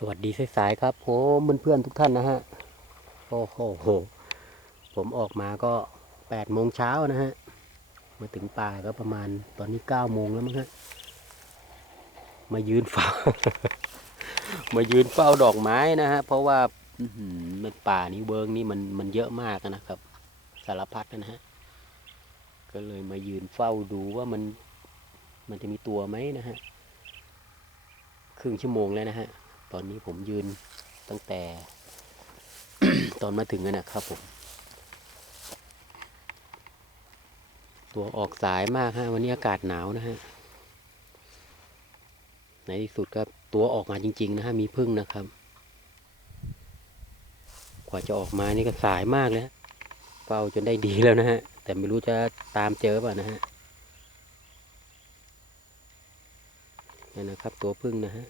สวัสดีสายๆครับผมเพื่อนๆทุกท่านนะฮะ โอ้โห ผมออกมาก็แปดโมงเช้านะฮะ มาถึงป่าก็ประมาณตอนนี้เก้าโมงแล้วมั้งฮะ มายืนเฝ้า มายืนเฝ้าดอกไม้นะฮะ เพราะว่ามันป่านี้เวิร์งนี่มันมันเยอะมากนะครับ สารพัดนะฮะ ก็เลยมายืนเฝ้าดูว่ามันมันจะมีตัวไหมนะฮะ ครึ่งชั่วโมงแล้วนะฮะ ตอนนี้ผมยืนตั้งแต่ ตอนมาถึงนะครับผม ตัวออกสายมากฮะวันนี้อากาศหนาวนะฮะในที่สุดก็ตัวออกมาจริง ๆ นะฮะมีพึ่งนะครับ กว่าจะออกมานี่ก็สายมากแล้วเฝ้าจนได้ดีแล้วนะฮะ แต่ไม่รู้จะตามเจอป่ะนะฮะนี่นะครับตัวพึ่งนะฮะ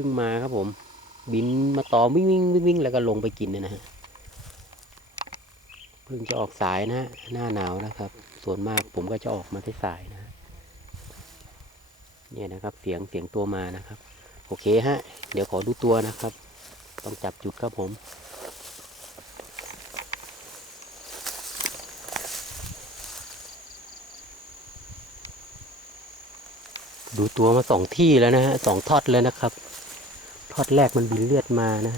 พิ่งมาครับผม บินมาต่อวิ่งวิ่งวิ่งวิ่งแล้วก็ลงไปกินเนยนะฮะเพิ่งจะออกสายนะฮะหน้าหนาวนะครับ ส่วนมากผมก็จะออกมาที่สายนะฮะเนี่ยนะครับ เสียงเสียงตัวมานะครับ โอเคฮะ เดี๋ยวขอดูตัวนะครับ ต้องจับจุดครับผมดูตัวมาสองที่แล้วนะฮะสองทอดเลยนะครับ ทอดแรกมันบินเลือดมานะ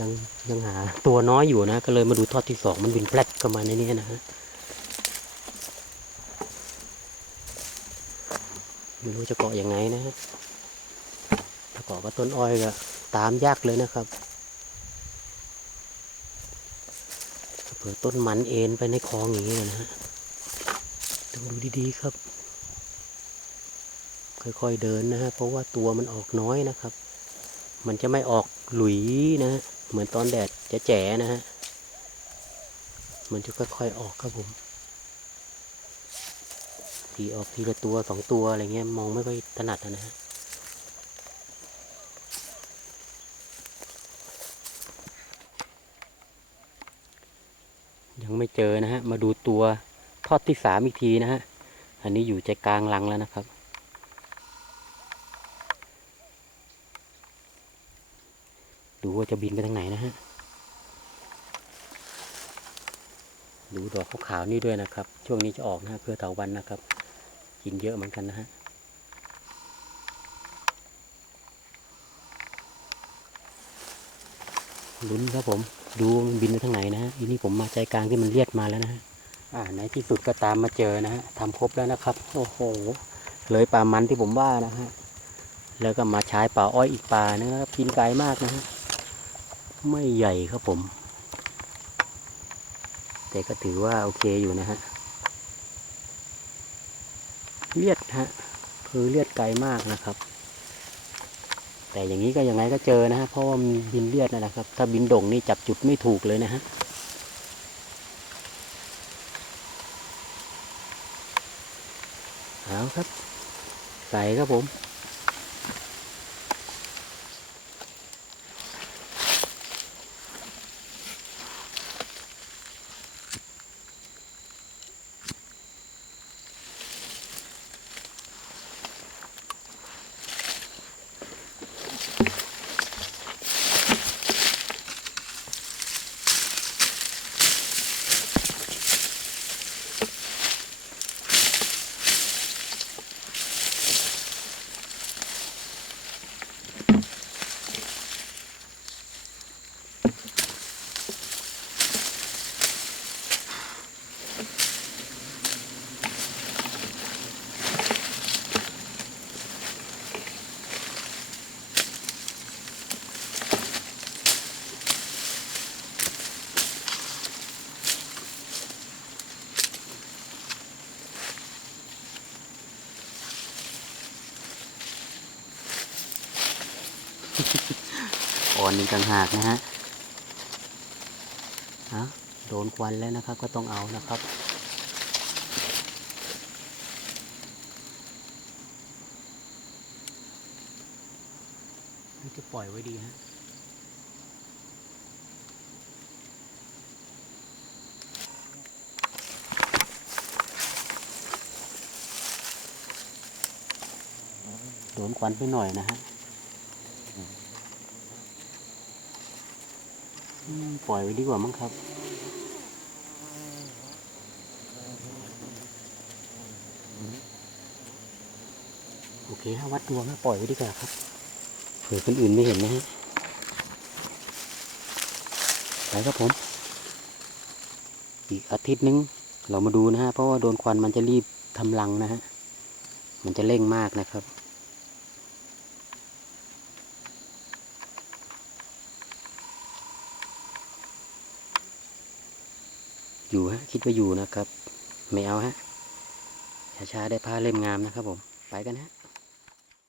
ยังยังหาตัวน้อยอยู่นะ ก็เลยมาดูทอดที่สองมันบินแปลดเข้ามาในนี้นะฮะไม่รู้จะเกาะยังไงนะฮะถ้าเกาะก็ต้นอ้อยก็ตามยากเลยนะครับเผื่อต้นมันเอ็นไปในคลองอย่างนี้นะฮะต้องดูดีๆครับ ค่อยๆเดินนะฮะเพราะว่าตัวมันออกน้อยนะครับ มันจะไม่ออกหลุยนะฮะเหมือนตอนแดดจะแจ๋นะฮะมันจะค่อยๆออกครับผมทีออกทีละตัวสองตัวอะไรเงี้ยมองไม่ค่อยถนัดนะฮะยังไม่เจอนะฮะมาดูตัวทอดที่สามอีกทีนะฮะอันนี้อยู่ใจกลางรังแล้วนะครับ ดูว่าจะบินไปทางไหนนะฮะ ดูดอกขาวๆนี่ด้วยนะครับ ช่วงนี้จะออกนะฮะเครือเถาวันนะครับ กินเยอะเหมือนกันนะฮะ ลุ้นครับผม ดูมันบินไปทางไหนนะฮะทีนี้ผมมาใจกลางที่มันเลียดมาแล้วนะฮะ อ่าในที่สุดก็ตามมาเจอนะฮะทำครบแล้วนะครับ โอ้โห เลยป่ามันที่ผมว่านะฮะ แล้วก็มาใช้ป่าอ้อยอีกป่านะครับ กินไกลมากนะฮะ ไม่ใหญ่ครับผม แต่ก็ถือว่าโอเคอยู่นะฮะ เลียดฮะ คือเลียดไกลมากนะครับ แต่อย่างนี้ก็ยังไงก็เจอนะฮะ เพราะว่ามันบินเลียดนะครับ ถ้าบินด่งนี่จับจุดไม่ถูกเลยนะฮะเอาครับ ใส่ครับผม อ่อนอีกต่างหากนะฮะเอาโดนควันแล้วนะครับก็ต้องเอานะครับนี่จะปล่อยไว้ดีฮะโดนควันไปหน่อยนะฮะอืม ปล่อยไว้ดีกว่ามั้งครับ โอเคฮะวัดดวงฮะปล่อยไว้ดีกว่าครับ เผื่อคนอื่นไม่เห็นนะฮะไปครับผม อีกอาทิตย์นึง เรามาดูนะฮะ เพราะว่าโดนควันมันจะรีบทำรังนะฮะ มันจะเร่งมากนะครับ อยู่ฮะ คิดว่าอยู่นะครับ ไม่เอาฮะช้าๆได้ผ้าเล่มงามนะครับผม ไปกันฮะ